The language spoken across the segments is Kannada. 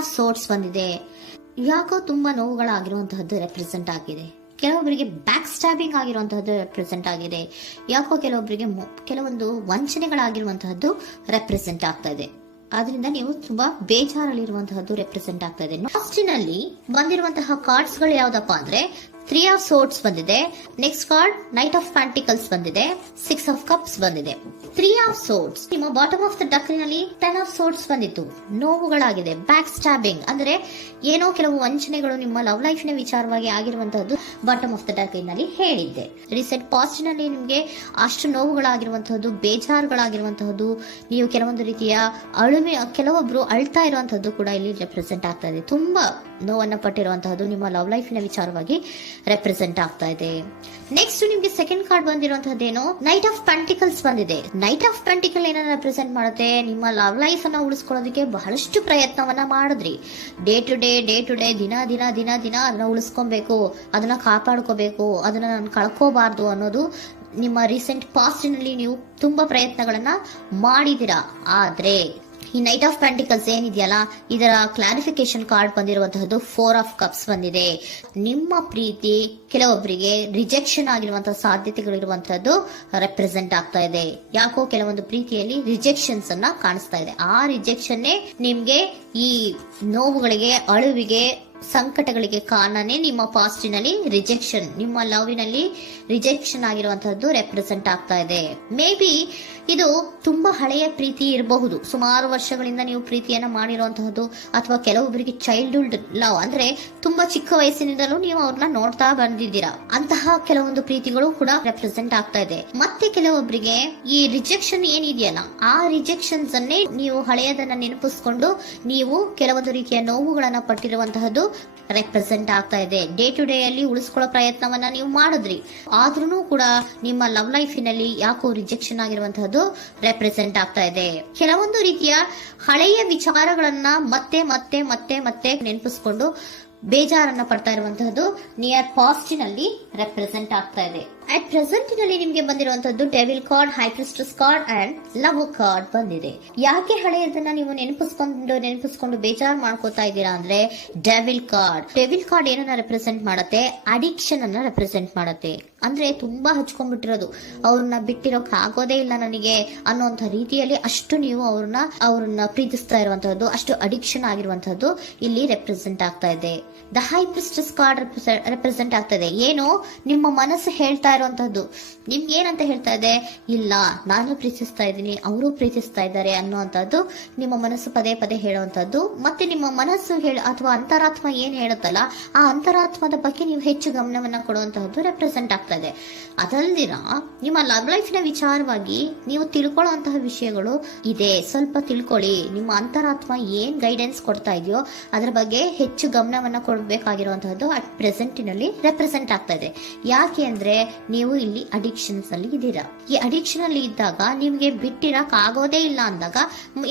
ಆಫ್ ಸೋರ್ಟ್ಸ್ ಬಂದಿದೆ. ಯಾಕೋ ತುಂಬಾ ನೋವುಗಳಾಗಿರುವಂತಹದ್ದು ರೆಪ್ರೆಸೆಂಟ್ ಆಗಿದೆ. ಕೆಲವೊಬ್ಬರಿಗೆ ಬ್ಯಾಕ್ ಸ್ಟ್ಯಾಬಿಂಗ್ ಆಗಿರುವಂತಹದ್ದು ರೆಪ್ರೆಸೆಂಟ್ ಆಗಿದೆ. ಯಾಕೋ ಕೆಲವೊಬ್ಬರಿಗೆ ಕೆಲವೊಂದು ವಂಚನೆಗಳಾಗಿರುವಂತಹದ್ದು ರೆಪ್ರೆಸೆಂಟ್ ಆಗ್ತಾ ಇದೆ. ಆದ್ರಿಂದ ನೀವು ತುಂಬಾ ಬೇಜಾರಲ್ಲಿರುವಂತಹದ್ದು ರೆಪ್ರೆಸೆಂಟ್ ಆಗ್ತಾ ಇದೆ. ಲಾಸ್ಟಿನಲ್ಲಿ ಬಂದಿರುವಂತಹ ಕಾರ್ಡ್ಸ್ ಗಳು ಯಾವ್ದಪ್ಪ ಅಂದ್ರೆ 3 ಆಫ್ ಸೋರ್ಟ್ಸ್ ಬಂದಿದೆ. Next card knight of pentacles ಬಂದಿದೆ. 6 ಆಫ್ ಕಪ್ಸ್ ಬಂದಿದೆ. 3 ಆಫ್ ಸೋರ್ಟ್ಸ್ ನಿಮ್ಮ ಬಾಟಮ್ ಆಫ್ ದ ಡಕ್ನಲ್ಲಿ 10 ಆಫ್ ಸೋರ್ಟ್ಸ್ ಬಂದಿತ್ತು. ನೋವುಗಳಾಗಿದೆ, ಬ್ಯಾಕ್ ಸ್ಟ್ಯಾಬಿಂಗ್ ಅಂದ್ರೆ ಏನೋ ಕೆಲವು ವಂಚನೆಗಳು ನಿಮ್ಮ ಲವ್ ಲೈಫ್ ನ ವಿಚಾರವಾಗಿ ಆಗಿರುವಂತಹದ್ದು ಬಾಟಮ್ ಆಫ್ ದ ಡಕ್ನಲ್ಲಿ ಹೇಳಿದ್ದೆ. ರೀಸೆಂಟ್ ಪಾಸ್ಟ್ ನಲ್ಲಿ ನಿಮ್ಗೆ ಅಷ್ಟು ನೋವುಗಳಾಗಿರುವಂತಹದ್ದು, ಬೇಜಾರುಗಳಾಗಿರುವಂತಹದ್ದು, ನೀವು ಕೆಲವೊಂದು ರೀತಿಯ ಕೆಲವೊಬ್ರು ಅಳ್ತಾ ಇರುವಂತಹದ್ದು ಕೂಡ ಇಲ್ಲಿ ರೆಪ್ರೆಸೆಂಟ್ ಆಗ್ತಾ ಇದೆ. ತುಂಬಾ ನೋವನ್ನ ಪಟ್ಟಿರುವಂತಹದ್ದು ನಿಮ್ಮ ಲವ್ ಲೈಫ್ ನ ವಿಚಾರವಾಗಿ ರೆಪ್ರೆಸೆಂಟ್ ಆಗ್ತಾ ಇದೆ. ನೆಕ್ಸ್ಟ್ ನಿಮ್ಗೆ ಸೆಕೆಂಡ್ ಕಾರ್ಡ್ ಬಂದಿರುವಂತಹದ್ದೇನು ನೈಟ್ ಆಫ್ ಪೆಂಟಿಕಲ್ಸ್ ಬಂದಿದೆ. ನೈಟ್ ಆಫ್ ಪೆಂಟಿಕಲ್ ಏನನ್ನ ರೆಪ್ರೆಸೆಂಟ್ ಮಾಡುತ್ತೆ, ನಿಮ್ಮ ಲವ್ ಲೈಫ್ ಅನ್ನ ಉಳಿಸ್ಕೊಳ್ಳೋದಕ್ಕೆ ಬಹಳಷ್ಟು ಪ್ರಯತ್ನವನ್ನ ಮಾಡಿದ್ರಿ. ಡೇ ಟು ಡೇ ದಿನ ಅದನ್ನ ಉಳಿಸ್ಕೊಬೇಕು, ಅದನ್ನ ಕಾಪಾಡ್ಕೋಬೇಕು, ಅದನ್ನ ನಾನು ಕಳ್ಕೋಬಾರ್ದು ಅನ್ನೋದು ನಿಮ್ಮ ರೀಸೆಂಟ್ ಪಾಸ್ಟ್ ನಲ್ಲಿ ನೀವು ತುಂಬಾ ಪ್ರಯತ್ನಗಳನ್ನ ಮಾಡಿದಿರಾ. ಆದ್ರೆ ಈ ನೈಟ್ ಆಫ್ ಪ್ಯಾಂಟಿಕಲ್ಸ್ ಏನಿದೆಯಲ್ಲ, ಇದರ ಕ್ಲಾರಿಫಿಕೇಶನ್ ಕಾರ್ಡ್ ಬಂದಿರುವಂತಹದ್ದು 4 ಆಫ್ ಕಪ್ಸ್ ಬಂದಿದೆ. ನಿಮ್ಮ ಪ್ರೀತಿ ಕೆಲವೊಬ್ಬರಿಗೆ ರಿಜೆಕ್ಷನ್ ಆಗಿರುವಂತಹ ಸಾಧ್ಯತೆಗಳಿರುವಂತಹದ್ದು ರೆಪ್ರೆಸೆಂಟ್ ಆಗ್ತಾ ಇದೆ. ಯಾಕೋ ಕೆಲವೊಂದು ಪ್ರೀತಿಯಲ್ಲಿ ರಿಜೆಕ್ಷನ್ಸ್ ಅನ್ನ ಕಾಣಿಸ್ತಾ ಇದೆ. ಆ ರಿಜೆಕ್ಷನ್ನೇ ನಿಮ್ಗೆ ಈ ನೋವುಗಳಿಗೆ, ಅಳುವಿಗೆ, ಸಂಕಟಗಳಿಗೆ ಕಾರಣನೇ ನಿಮ್ಮ ಪಾಸ್ಟಿನಲ್ಲಿ ರಿಜೆಕ್ಷನ್, ನಿಮ್ಮ ಲವ್ನಲ್ಲಿ ರಿಜೆಕ್ಷನ್ ಆಗಿರುವಂತಹದ್ದು ರೆಪ್ರೆಸೆಂಟ್ ಆಗ್ತಾ ಇದೆ. ಮೇ ಬಿ ಇದು ತುಂಬಾ ಹಳೆಯ ಪ್ರೀತಿ ಇರಬಹುದು. ಸುಮಾರು ವರ್ಷಗಳಿಂದ ನೀವು ಪ್ರೀತಿಯನ್ನ ಮಾಡಿರುವಂತಹದ್ದು, ಅಥವಾ ಕೆಲವೊಬ್ಬರಿಗೆ ಚೈಲ್ಡ್ಹುಡ್ ಲವ್ ಅಂದ್ರೆ ತುಂಬಾ ಚಿಕ್ಕ ವಯಸ್ಸಿನಿಂದಲೂ ನೀವು ಅವ್ರನ್ನ ನೋಡ್ತಾ ಬಂದಿದ್ದೀರಾ. ಅಂತಹ ಕೆಲವೊಂದು ಪ್ರೀತಿಗಳು ಕೂಡ ರೆಪ್ರೆಸೆಂಟ್ ಆಗ್ತಾ ಇದೆ. ಮತ್ತೆ ಕೆಲವೊಬ್ಬರಿಗೆ ಈ ರಿಜೆಕ್ಷನ್ ಏನಿದೆಯಲ್ಲ, ಆ ರಿಜೆಕ್ಷನ್ಸ್ ಅನ್ನೇ ನೀವು ಹಳೆಯದನ್ನ ನೆನಪಿಸ್ಕೊಂಡು ನೀವು ಕೆಲವೊಂದು ರೀತಿಯ ನೋವುಗಳನ್ನ ಪಟ್ಟಿರುವಂತಹದ್ದು ರೆಪ್ರೆಸೆಂಟ್ ಆಗ್ತಾ ಇದೆ. ಡೇ ಟು ಡೇ ಅಲ್ಲಿ ಉಳಿಸ್ಕೊಳ್ಳೋ ಪ್ರಯತ್ನವನ್ನ ನೀವು ಮಾಡಿದ್ರಿ, ಆದ್ರೂ ಕೂಡ ನಿಮ್ಮ ಲವ್ ಲೈಫಿನಲ್ಲಿ ಯಾಕೋ ರಿಜೆಕ್ಷನ್ ಆಗಿರುವಂತಹದ್ದು ರೆಪ್ರೆಸೆಂಟ್ ಆಗ್ತಾ ಇದೆ. ಕೆಲವೊಂದು ರೀತಿಯ ಹಳೆಯ ವಿಚಾರಗಳನ್ನ ಮತ್ತೆ ಮತ್ತೆ ಮತ್ತೆ ಮತ್ತೆ ನೆನಪಿಸ್ಕೊಂಡು ಬೇಜಾರನ್ನ ಪಡ್ತಾ ಇರುವಂತಹದ್ದು ನಿಯರ್ ಪಾಸ್ಟಿನಲ್ಲಿ ರೆಪ್ರೆಸೆಂಟ್ ಆಗ್ತಾ ಇದೆ. ಅಟ್ ಪ್ರೆಸೆಂಟ್ ನಲ್ಲಿ ನಿಮ್ಗೆ ಬಂದಿರುವಂತದ್ದು devil card, high priestess card and love card ಬಂದಿದೆ. ಯಾಕೆ ಹಳೆಯದನ್ನ ನೀವು ನೆನಪಿಸ್ಕೊಂಡು ಬೇಜಾರು ಮಾಡ್ಕೋತಾ ಇದ್ದೀರಾ ಅಂದ್ರೆ, ಡೆವಿಲ್ ಕಾರ್ಡ್ ಏನನ್ನ ರೆಪ್ರೆಸೆಂಟ್ ಮಾಡುತ್ತೆ, ಅಡಿಕ್ಷನ್ ಅನ್ನ ರೆಪ್ರೆಸೆಂಟ್ ಮಾಡುತ್ತೆ. ಅಂದ್ರೆ ತುಂಬಾ ಹಚ್ಕೊಂಡ್ಬಿಟ್ಟಿರೋದು, ಅವ್ರನ್ನ ಬಿಟ್ಟಿರೋಕ್ ಆಗೋದೇ ಇಲ್ಲ ನನಗೆ ಅನ್ನುವಂತ ರೀತಿಯಲ್ಲಿ ಅಷ್ಟು ನೀವು ಅವ್ರನ್ನ ಪ್ರೀತಿಸ್ತಾ ಇರುವಂತಹದ್ದು, ಅಷ್ಟು ಅಡಿಕ್ಷನ್ ಆಗಿರುವಂತಹದ್ದು ಇಲ್ಲಿ ರೆಪ್ರೆಸೆಂಟ್ ಆಗ್ತಾ ಇದೆ. The high priestess card represent ಆಗ್ತಾ ಇದೆ. ಏನು ನಿಮ್ಮ ಮನಸ್ಸು ಹೇಳ್ತಾ ಇರುವಂತಹದ್ದು, ನಿಮ್ಗೆ ಏನಂತ ಹೇಳ್ತಾ ಇದೆ, ಇಲ್ಲ ನಾನು ಪ್ರೀತಿಸ್ತಾ ಇದ್ದೀನಿ, ಅವರು ಪ್ರೀತಿಸ್ತಾ ಇದ್ದಾರೆ ಅನ್ನುವಂಥದ್ದು ನಿಮ್ಮ ಮನಸ್ಸು ಪದೇ ಪದೇ ಹೇಳುವಂತದ್ದು. ಮತ್ತೆ ನಿಮ್ಮ ಮನಸ್ಸು ಅಥವಾ ಅಂತರಾತ್ಮ ಏನ್ ಹೇಳುತ್ತಲ್ಲ, ಆ ಅಂತರಾತ್ಮದ ಬಗ್ಗೆ ನೀವು ಹೆಚ್ಚು ಗಮನವನ್ನ ಕೊಡುವಂತಹದ್ದು ರೆಪ್ರೆಸೆಂಟ್ ಆಗ್ತಾ ಇದೆ. ಅದಲ್ದಿರ ನಿಮ್ಮ ಲವ್ ಲೈಫ್ ನ ವಿಚಾರವಾಗಿ ನೀವು ತಿಳ್ಕೊಳ್ಳುವಂತಹ ವಿಷಯಗಳು ಇದೆ. ಸ್ವಲ್ಪ ತಿಳ್ಕೊಳ್ಳಿ, ನಿಮ್ಮ ಅಂತರಾತ್ಮ ಏನ್ ಗೈಡೆನ್ಸ್ ಕೊಡ್ತಾ ಇದೆಯೋ ಅದರ ಬಗ್ಗೆ ಹೆಚ್ಚು ಗಮನವನ್ನ ಕೊಡಬೇಕಾಗಿರುವಂತಹದ್ದು ಅಟ್ ಪ್ರೆಸೆಂಟಿನಲ್ಲಿ ರೆಪ್ರೆಸೆಂಟ್ ಆಗ್ತಾ ಇದೆ. ಯಾಕೆ ಅಂದ್ರೆ ನೀವು ಇಲ್ಲಿ ಅಡಿಕ್ಷನ್ಸ್ ಅಲ್ಲಿ ಇದ್ದೀರಾ. ಈ ಅಡಿಕ್ಷನ್ ಅಲ್ಲಿ ಇದ್ದಾಗ ನಿಮ್ಗೆ ಬಿಟ್ಟಿರಕ್ ಆಗೋದೇ ಇಲ್ಲ ಅಂದಾಗ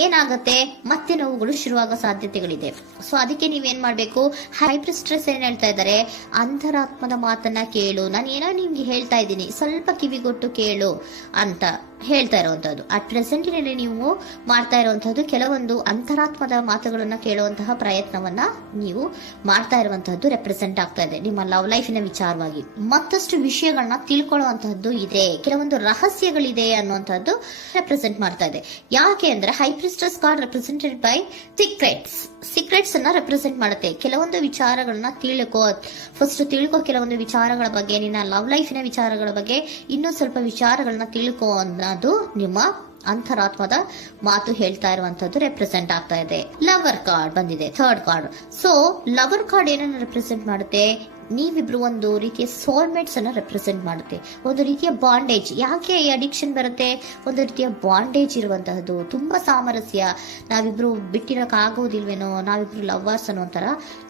ಏನಾಗುತ್ತೆ, ಮತ್ತೆ ನೋವುಗಳು ಶುರುವಾಗೋ ಸಾಧ್ಯತೆಗಳಿದೆ. ಸೊ ಅದಕ್ಕೆ ನೀವೇನ್ ಮಾಡ್ಬೇಕು, ಹೈಪ್ರಿಸ್ಟ್ರೆಸ್ ಏನ್ ಹೇಳ್ತಾ ಇದ್ದಾರೆ, ಅಂತರಾತ್ಮದ ಮಾತನ್ನ ಕೇಳು, ನಾನು ಏನೋ ನಿಮ್ಗೆ ಹೇಳ್ತಾ ಇದ್ದೀನಿ, ಸ್ವಲ್ಪ ಕಿವಿಗೊಟ್ಟು ಕೇಳು ಅಂತ ಹೇಳ್ತಾ ಇರುವಂತದ್ದು. ಅಟ್ ಪ್ರೆಸೆಂಟಿನಲ್ಲಿ ನೀವು ಮಾಡ್ತಾ ಇರುವಂತಹದ್ದು ಕೆಲವೊಂದು ಅಂತರಾತ್ಮದ ಮಾತುಗಳನ್ನ ಕೇಳುವಂತಹ ಪ್ರಯತ್ನವನ್ನ ನೀವು ಮಾಡ್ತಾ ಇರುವಂತಹದ್ದು ರೆಪ್ರೆಸೆಂಟ್ ಆಗ್ತಾ ಇದೆ. ನಿಮ್ಮ ಲವ್ ಲೈಫಿನ ವಿಚಾರವಾಗಿ ಮತ್ತಷ್ಟು ವಿಷಯಗಳನ್ನ ತಿಳ್ಕೊಳ್ಳುವಂತಹದ್ದು ಇದೆ, ಕೆಲವೊಂದು ರಹಸ್ಯಗಳಿದೆ ಅನ್ನುವಂಥದ್ದು ರೆಪ್ರೆಸೆಂಟ್ ಮಾಡ್ತಾ ಇದೆ. ಯಾಕೆ ಅಂದ್ರೆ high priestess card represented by secrets ಅನ್ನ ರೆಪ್ರೆಸೆಂಟ್ ಮಾಡುತ್ತೆ. ಕೆಲವೊಂದು ವಿಚಾರಗಳನ್ನ ಫಸ್ಟ್ ತಿಳ್ಕೊ, ಕೆಲವೊಂದು ವಿಚಾರಗಳ ಬಗ್ಗೆ, ನಿನ್ನ ಲವ್ ಲೈಫಿನ ವಿಚಾರಗಳ ಬಗ್ಗೆ ಇನ್ನೂ ಸ್ವಲ್ಪ ವಿಚಾರಗಳನ್ನ ತಿಳ್ಕೊ ಅನ್ನೋದು ನಿಮ್ಮ ಅಂತರಾತ್ಮದ ಮಾತು ಹೇಳ್ತಾ ಇರುವಂತದ್ದು ರೆಪ್ರೆಸೆಂಟ್ ಆಗ್ತಾ ಇದೆ. ಲವರ್ ಕಾರ್ಡ್ ಬಂದಿದೆ, third card. So lover card ಏನನ್ನ ರೆಪ್ರೆಸೆಂಟ್ ಮಾಡುತ್ತೆ, ನೀವಿಬ್ರು ಒಂದು ರೀತಿಯ ಸೋಲ್ಮೇಟ್ಸ್ ಅನ್ನ ರೆಪ್ರೆಸೆಂಟ್ ಮಾಡುತ್ತೆ. ಒಂದು ರೀತಿಯ ಬಾಂಡೇಜ್. ಯಾಕೆ ಈ ಅಡಿಕ್ಷನ್ ಬರುತ್ತೆ, ಒಂದು ರೀತಿಯ ಬಾಂಡೇಜ್ ಇರುವಂತಹದ್ದು, ತುಂಬಾ ಸಾಮರಸ್ಯ, ನಾವಿಬ್ರು ಬಿಟ್ಟಿರಕ್ ಆಗೋದಿಲ್ವೇನೋ, ನಾವಿಬ್ರು ಲವರ್ಸ್ ಅನ್ನೋ ತರ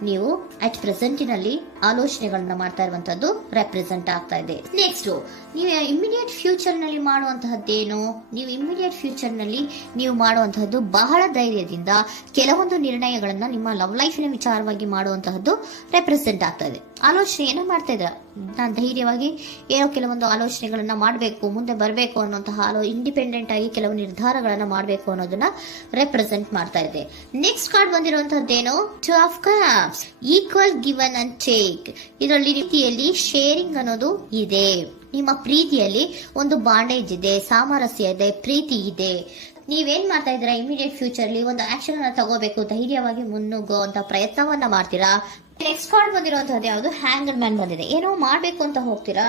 ನೀವು ಅಟ್ ಪ್ರೆಸೆಂಟಿನಲ್ಲಿ ಆಲೋಚನೆಗಳನ್ನ ಮಾಡ್ತಾ ಇರುವಂತದ್ದು ರೆಪ್ರೆಸೆಂಟ್ ಆಗ್ತಾ ಇದೆ. ನೆಕ್ಸ್ಟ್ ನೀವು ಇಮಿಡಿಯೇಟ್ ಫ್ಯೂಚರ್ ನಲ್ಲಿ ಮಾಡುವಂತಹದ್ದೇನು, ನೀವು ಇಮಿಡಿಯೇಟ್ ಫ್ಯೂಚರ್ ನಲ್ಲಿ ನೀವು ಮಾಡುವಂತಹದ್ದು ಬಹಳ ಧೈರ್ಯದಿಂದ ಕೆಲವೊಂದು ನಿರ್ಣಯಗಳನ್ನ ನಿಮ್ಮ ಲವ್ ಲೈಫಿನ ವಿಚಾರವಾಗಿ ಮಾಡುವಂತಹದ್ದು ರೆಪ್ರೆಸೆಂಟ್ ಆಗ್ತಾ ಇದೆ. ಆಲೋಚನೆ ಏನೋ ಮಾಡ್ತಾ ಇದ್ರ, ನಾನು ಧೈರ್ಯವಾಗಿ ಏನೋ ಕೆಲವೊಂದು ಆಲೋಚನೆಗಳನ್ನ ಮಾಡಬೇಕು, ಮುಂದೆ ಬರಬೇಕು ಅನ್ನೋಂತಹ ಇಂಡಿಪೆಂಡೆಂಟ್ ಆಗಿ ಕೆಲವು ನಿರ್ಧಾರಗಳನ್ನ ಮಾಡಬೇಕು ಅನ್ನೋದನ್ನ ರೆಪ್ರೆಸೆಂಟ್ ಮಾಡ್ತಾ ಇದೆ. ನೆಕ್ಸ್ಟ್ ಕಾರ್ಡ್ ಬಂದಿರುವಂತಹದ್ದೇನು, two of cups, equal given and take. ಇದರಲ್ಲಿ ರೀತಿಯಲ್ಲಿ ಶೇರಿಂಗ್ ಅನ್ನೋದು ಇದೆ. ನಿಮ್ಮ ಪ್ರೀತಿಯಲ್ಲಿ ಒಂದು ಬಾಂಡೇಜ್ ಇದೆ, ಸಾಮರಸ್ಯ ಇದೆ, ಪ್ರೀತಿ ಇದೆ. ನೀವೇನ್ ಮಾಡ್ತಾ ಇದ್ದೀರಾ, ಇಮಿಡಿಯೇಟ್ ಫ್ಯೂಚರ್ ಅಲ್ಲಿ ಒಂದು ಆಕ್ಷನ್ ಅನ್ನ ತಗೋಬೇಕು, ಧೈರ್ಯವಾಗಿ ಮುನ್ನುಗ್ಗೋ ಅಂತ ಪ್ರಯತ್ನವನ್ನ ಮಾಡ್ತೀರಾ. ನೆಕ್ಸ್ಟ್ ಕಾರ್ಡ್ ಬಂದಿರುವಂತಹದ್ದು ಯಾವುದು, ಹ್ಯಾಂಗರ್ ಮ್ಯಾನ್ ಬಂದಿದೆ. ಏನೋ ಮಾಡ್ಬೇಕು ಅಂತ ಹೋಗ್ತೀರಾ,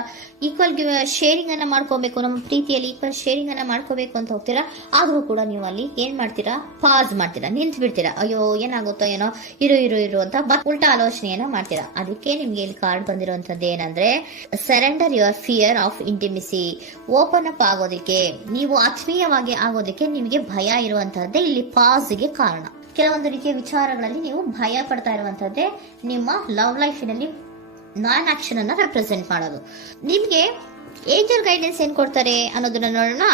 ಈಕ್ವಲ್ ಶೇರಿಂಗ್ ಅನ್ನ ಮಾಡ್ಕೋಬೇಕು, ನಮ್ಮ ಪ್ರೀತಿಯಲ್ಲಿ ಈಕ್ವಲ್ ಶೇರಿಂಗ್ ಅನ್ನ ಮಾಡ್ಕೋಬೇಕು ಅಂತ ಹೋಗ್ತೀರಾ. ಆದ್ರೂ ಕೂಡ ನೀವು ಅಲ್ಲಿ ಏನ್ ಮಾಡ್ತೀರಾ, ಪಾಸ್ ಮಾಡ್ತೀರಾ, ನಿಂತು ಬಿಡ್ತೀರಾ. ಅಯ್ಯೋ ಏನಾಗುತ್ತೋ ಏನೋ, ಇರು ಅಂತ ಉಲ್ಟಾ ಆಲೋಚನೆಯನ್ನ ಮಾಡ್ತೀರಾ. ಅದಕ್ಕೆ ನಿಮ್ಗೆ ಇಲ್ಲಿ ಕಾರ್ಡ್ ಬಂದಿರುವಂತದ್ದು ಏನಂದ್ರೆ, surrender your fear of intimacy. Open up ಆಗೋದಕ್ಕೆ, ನೀವು ಆತ್ಮೀಯವಾಗಿ ಆಗೋದಕ್ಕೆ ನಿಮಗೆ ಭಯ ಇರುವಂತಹದ್ದೇ ಇಲ್ಲಿ ಪಾಸ್ಗೆ ಕಾರಣ. ಕೆಲವೊಂದು ರೀತಿಯ ವಿಚಾರಗಳಲ್ಲಿ ನೀವು ಭಯ ಪಡ್ತಾ ಇರುವಂತದ್ದೇ ನಿಮ್ಮ ಲವ್ ಲೈಫಿನಲ್ಲಿ ನಾನ್ ಆಕ್ಷನ್ ಅನ್ನ ರೆಪ್ರೆಸೆಂಟ್ ಮಾಡೋದು. ನಿಮ್ಗೆ ಏಂಜಲ್ ಗೈಡೆನ್ಸ್ ಏನ್ ಕೊಡ್ತಾರೆ ಅನ್ನೋದನ್ನ ನೋಡೋಣ.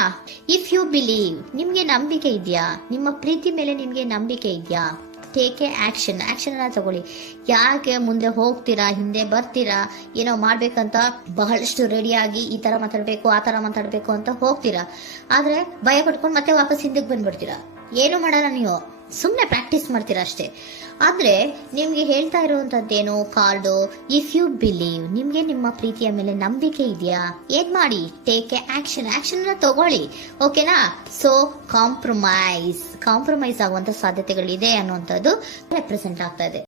ಇಫ್ ಯು ಬಿಲೀವ್, ನಿಮ್ಗೆ ನಂಬಿಕೆ ಇದೆಯಾ, ನಿಮ್ಮ ಪ್ರೀತಿ ಮೇಲೆ ನಿಮ್ಗೆ ನಂಬಿಕೆ ಇದೆಯಾ, ಟೇಕ್ ಎ ಆಕ್ಷನ್ ಅನ್ನ ತಗೊಳ್ಳಿ. ಯಾಕೆ ಮುಂದೆ ಹೋಗ್ತೀರಾ, ಹಿಂದೆ ಬರ್ತೀರಾ, ಏನೋ ಮಾಡ್ಬೇಕಂತ ಬಹಳಷ್ಟು ರೆಡಿಯಾಗಿ ಈ ತರ ಮಾತಾಡ್ಬೇಕು ಆ ತರ ಮಾತಾಡ್ಬೇಕು ಅಂತ ಹೋಗ್ತೀರಾ. ಆದ್ರೆ ಭಯ ಪಡ್ಕೊಂಡು ಮತ್ತೆ ವಾಪಸ್ ಹಿಂದಕ್ಕೆ ಬಂದ್ಬಿಡ್ತೀರಾ. ಏನು ಮಾಡಲ್ಲ, ನೀವು ಸುಮ್ನೆ ಪ್ರಾಕ್ಟೀಸ್ ಮಾಡ್ತೀರಾ ಅಷ್ಟೇ. ಆದ್ರೆ ನಿಮ್ಗೆ ಹೇಳ್ತಾ ಇರುವಂತದ್ದೇನು ಕಾರ್ಡು, ಇಫ್ ಯು ಬಿಲೀವ್, ನಿಮ್ಗೆ ನಿಮ್ಮ ಪ್ರೀತಿಯ ಮೇಲೆ ನಂಬಿಕೆ ಇದೆಯಾ, ಏನ್ ಮಾಡಿ, ಟೇಕ್ ಎ ಆಕ್ಷನ್ ಅನ್ನ ತಗೊಳ್ಳಿ. ಓಕೆನಾ. ಸೊ ಕಾಂಪ್ರಮೈಸ್ ಆಗುವಂತ ಸಾಧ್ಯತೆಗಳಿದೆ ಅನ್ನುವಂಥದ್ದು ರೆಪ್ರೆಸೆಂಟ್ ಆಗ್ತಾ ಇದೆ.